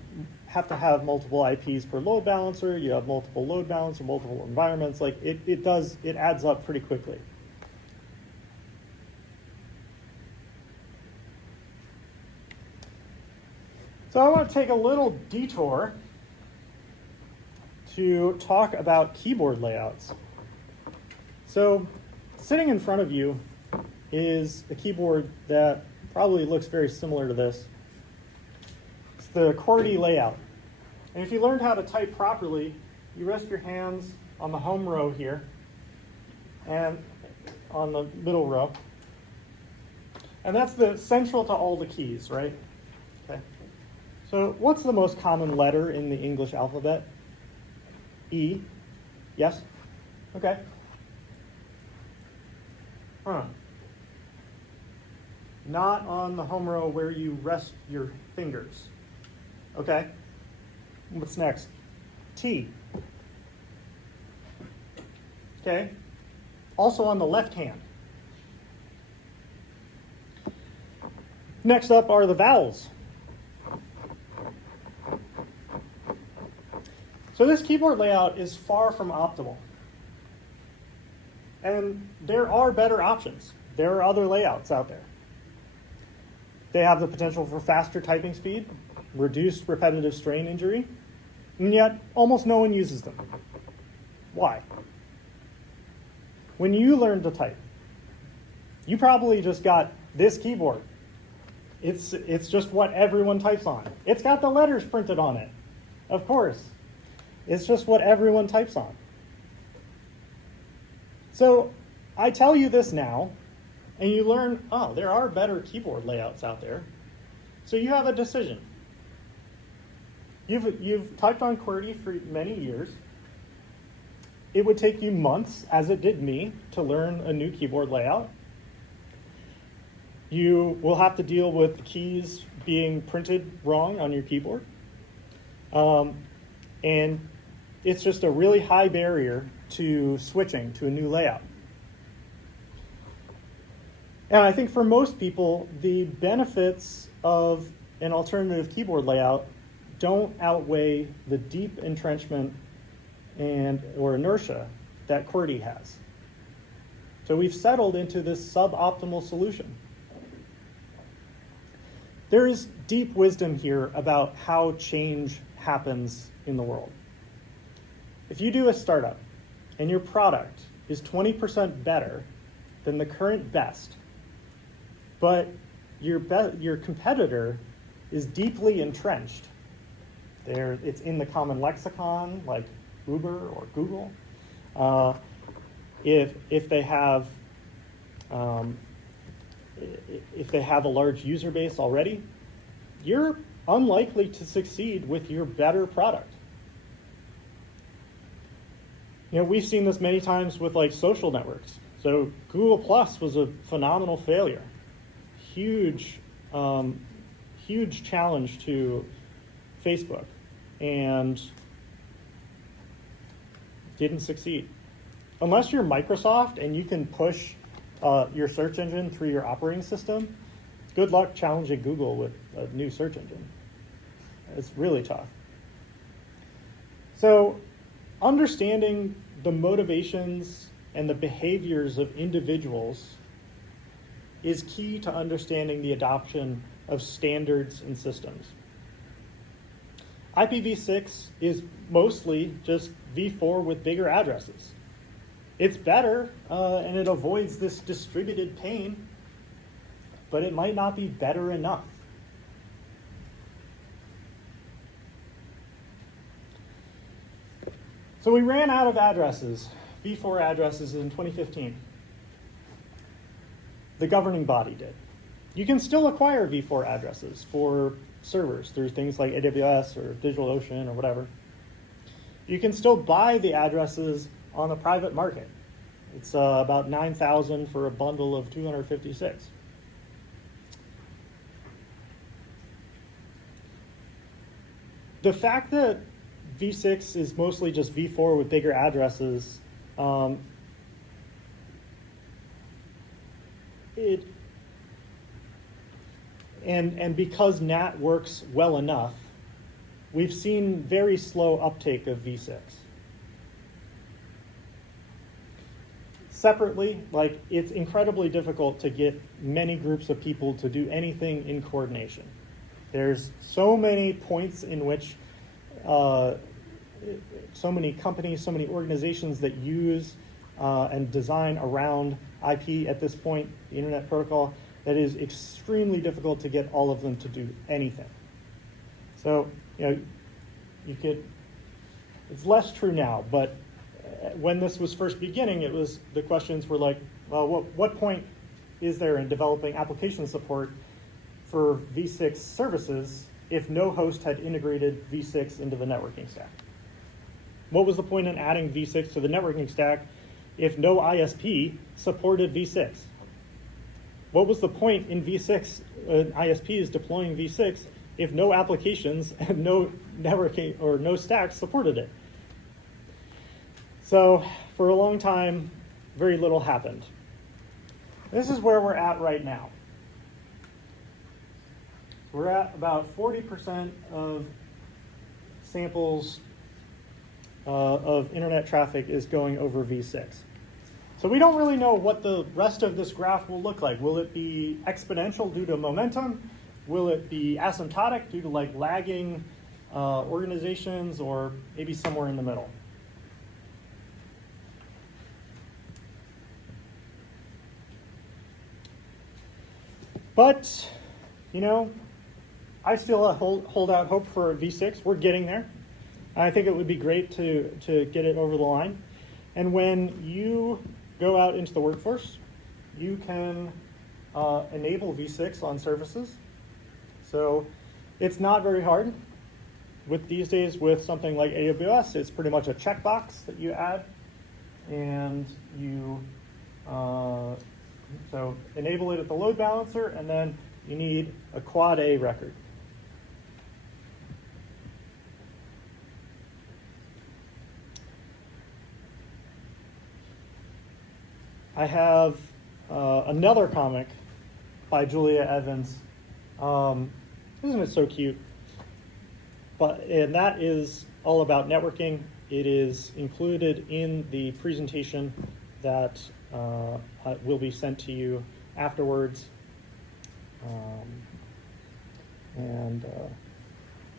to have multiple IPs per load balancer, you have multiple load balancer, multiple environments, like it adds up pretty quickly. So I want to take a little detour to talk about keyboard layouts. So sitting in front of you is a keyboard that probably looks very similar to this. It's the QWERTY layout. And if you learned how to type properly, you rest your hands on the home row here and on the middle row. And that's the central to all the keys, right? Okay. So what's the most common letter in the English alphabet? E. Yes? Okay. Not on the home row where you rest your fingers. Okay. What's next? T. Okay. Also on the left hand. Next up are the vowels. So this keyboard layout is far from optimal. And there are better options. There are other layouts out there. They have the potential for faster typing speed, reduced repetitive strain injury, and yet almost no one uses them. Why? When you learn to type, you probably just got this keyboard. It's just what everyone types on. It's got the letters printed on it, of course. It's just what everyone types on. So I tell you this now, and you learn, oh, there are better keyboard layouts out there. So you have a decision. You've typed on QWERTY for many years. It would take you months, as it did me, to learn a new keyboard layout. You will have to deal with the keys being printed wrong on your keyboard. And it's just a really high barrier to switching to a new layout. And I think for most people, the benefits of an alternative keyboard layout don't outweigh the deep entrenchment or inertia that QWERTY has. So we've settled into this suboptimal solution. There is deep wisdom here about how change happens in the world. If you do a startup and your product is 20% better than the current best, but your competitor is deeply entrenched. It's in the common lexicon, like Uber or Google. If they have a large user base already, you're unlikely to succeed with your better product. We've seen this many times with like social networks. So Google Plus was a phenomenal failure. Huge challenge to Facebook, and didn't succeed. Unless you're Microsoft and you can push your search engine through your operating system, good luck challenging Google with a new search engine. It's really tough. So understanding the motivations and the behaviors of individuals is key to understanding the adoption of standards and systems. IPv6 is mostly just v4 with bigger addresses. It's better, and it avoids this distributed pain, but it might not be better enough. So we ran out of addresses, v4 addresses, in 2015. The governing body did. You can still acquire v4 addresses for servers through things like AWS or DigitalOcean or whatever. You can still buy the addresses on the private market. It's about $9,000 for a bundle of 256. The fact that v6 is mostly just v4 with bigger addresses, and because NAT works well enough, we've seen very slow uptake of v6. Separately, like, it's incredibly difficult to get many groups of people to do anything in coordination. There's so many points in which so many companies, so many organizations that use and design around IP at this point, the Internet Protocol, that is extremely difficult to get all of them to do anything. So, it's less true now, but when this was first beginning, the questions were like, well, what point is there in developing application support for v6 services if no host had integrated v6 into the networking stack? What was the point in adding v6 to the networking stack if no ISP supported v6? What was the point in v6, ISPs deploying v6 if no applications and no networking or no stacks supported it? So for a long time, very little happened. This is where we're at right now. We're at about 40% of samples of internet traffic is going over v6. So we don't really know what the rest of this graph will look like. Will it be exponential due to momentum? Will it be asymptotic due to like lagging organizations, or maybe somewhere in the middle? But, I still hold out hope for v6. We're getting there. I think it would be great to get it over the line. And when you go out into the workforce, you can enable v6 on services. So it's not very hard. These days, with something like AWS, it's pretty much a checkbox that you add, and you so enable it at the load balancer, and then you need a quad A record. I have another comic by Julia Evans. Isn't it so cute? And that is all about networking. It is included in the presentation that will be sent to you afterwards.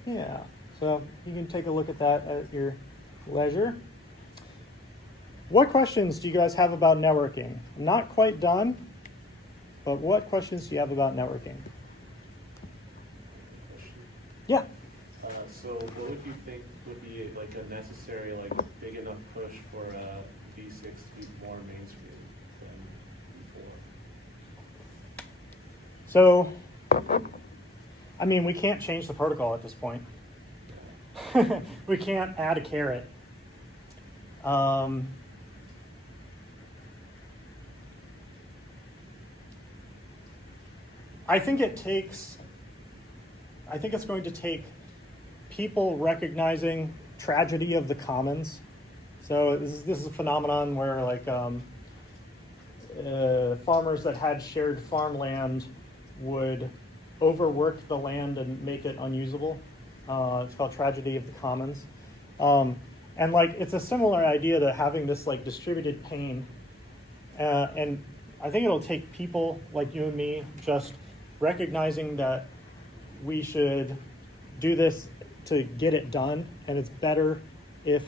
Yeah, so you can take a look at that at your leisure. What questions do you guys have about networking? I'm not quite done. But what questions do you have about networking? Yeah. So what would you think would be like a necessary, like big enough push for V6 to be more mainstream than before? So, I mean, we can't change the protocol at this point. We can't add a carrot. I think it's going to take people recognizing tragedy of the commons. So this is a phenomenon where like farmers that had shared farmland would overwork the land and make it unusable. It's called tragedy of the commons. And like it's a similar idea to having this like distributed pain. And I think it'll take people like you and me just recognizing that we should do this to get it done, and it's better if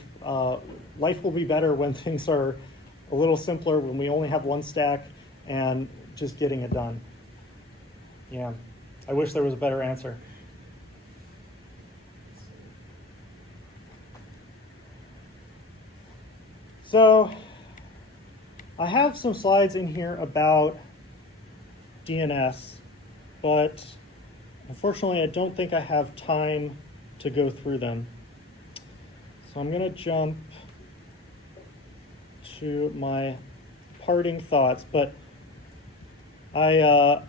life will be better when things are a little simpler, when we only have one stack and just getting it done. Yeah, I wish there was a better answer. So I have some slides in here about DNS, but unfortunately I don't think I have time to go through them. So I'm going to jump to my parting thoughts, but I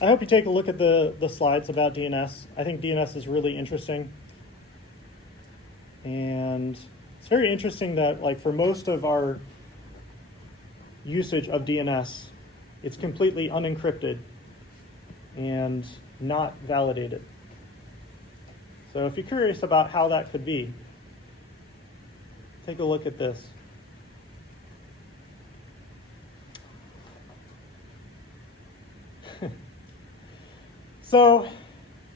hope you take a look at the slides about DNS. I think DNS is really interesting. And it's very interesting that like for most of our usage of DNS, it's completely unencrypted and not validated. So if you're curious about how that could be, take a look at this. So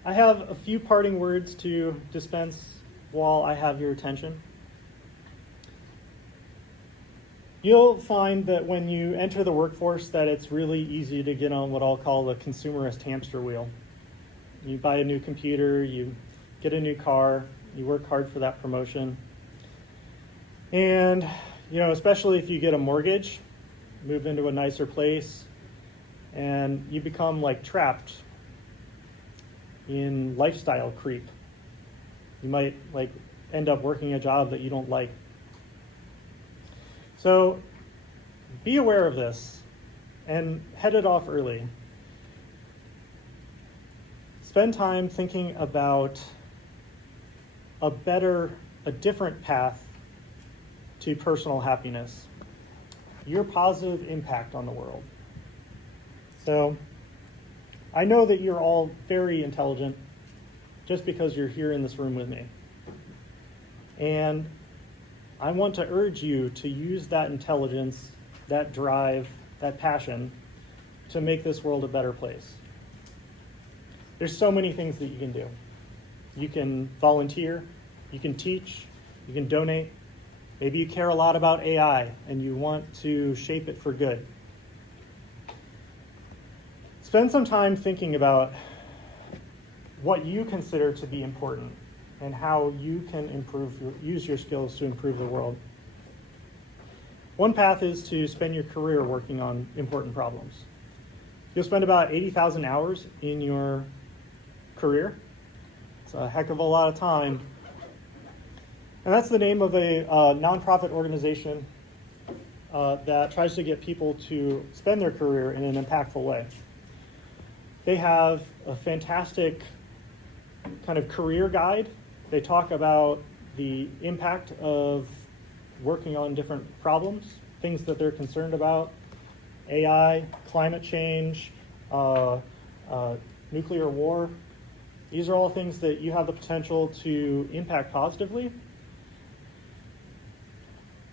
I have a few parting words to dispense while I have your attention. You'll find that when you enter the workforce that it's really easy to get on what I'll call the consumerist hamster wheel. You buy a new computer, you get a new car, you work hard for that promotion. And, you know, especially if you get a mortgage, move into a nicer place, and you become like trapped in lifestyle creep. You might like end up working a job that you don't like. So be aware of this and head it off early. Spend time thinking about a different path to personal happiness, your positive impact on the world. So I know that you're all very intelligent just because you're here in this room with me. And I want to urge you to use that intelligence, that drive, that passion to make this world a better place. There's so many things that you can do. You can volunteer, you can teach, you can donate. Maybe you care a lot about AI and you want to shape it for good. Spend some time thinking about what you consider to be important and how you can use your skills to improve the world. One path is to spend your career working on important problems. You'll spend about 80,000 hours in your career. It's a heck of a lot of time. And that's the name of a nonprofit organization that tries to get people to spend their career in an impactful way. They have a fantastic kind of career guide. They talk about the impact of working on different problems, things that they're concerned about, AI, climate change, nuclear war. These are all things that you have the potential to impact positively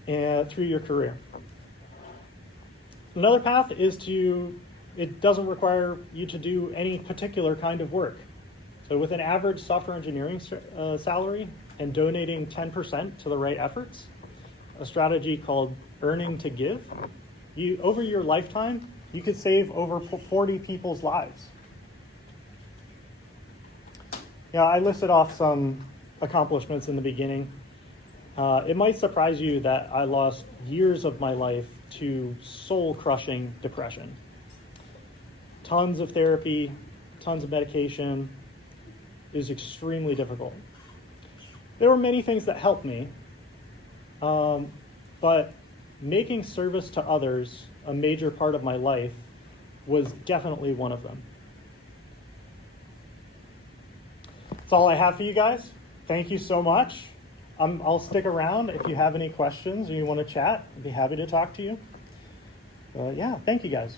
through your career. Another path is it doesn't require you to do any particular kind of work. So with an average software engineering salary and donating 10% to the right efforts, a strategy called earning to give, over your lifetime, you could save over 40 people's lives. Yeah, I listed off some accomplishments in the beginning. It might surprise you that I lost years of my life to soul-crushing depression. Tons of therapy, tons of medication. It was extremely difficult. There were many things that helped me, but making service to others a major part of my life was definitely one of them. That's all I have for you guys. Thank you so much. I'll stick around if you have any questions or you want to chat. I'd be happy to talk to you. Yeah, thank you guys.